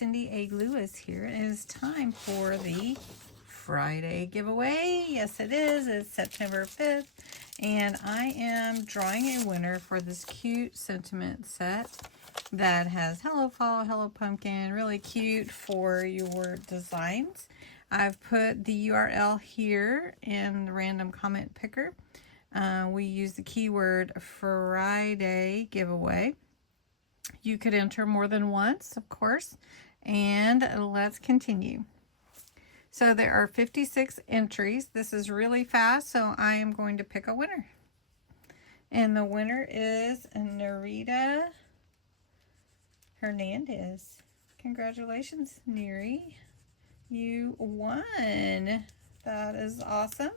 CindyALewis here. It is time for the Friday giveaway. Yes, it is. It's September 5th. And I am drawing a winner for this cute sentiment set that has Hello Fall, Hello Pumpkin. Really cute for your designs. I've put the URL here in the random comment picker. We use the keyword Friday giveaway. You could enter more than once, of course, and let's continue. So there are 56 entries. This is really fast, so I am going to pick a winner. And the winner is Nerita Hernandez. Congratulations, Neri. You won. That is awesome.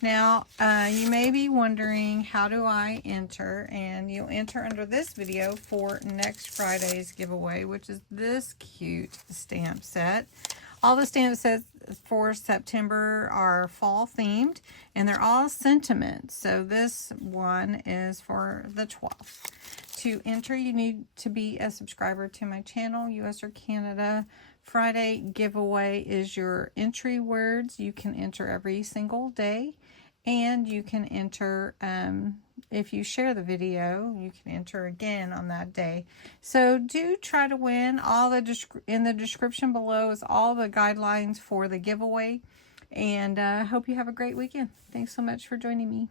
Now, you may be wondering, how do I enter? And you'll enter under this video for next Friday's giveaway, which is this cute stamp set. All the stamp sets for September are fall themed, and they're all sentiments. So this one is for the 12th. To enter, you need to be a subscriber to my channel, US or Canada. Friday giveaway is your entry words. You can enter every single day, and you can enter, if you share the video, you can enter again on that day. So do try to win. In the description below is all the guidelines for the giveaway, and I hope you have a great weekend. Thanks so much for joining me.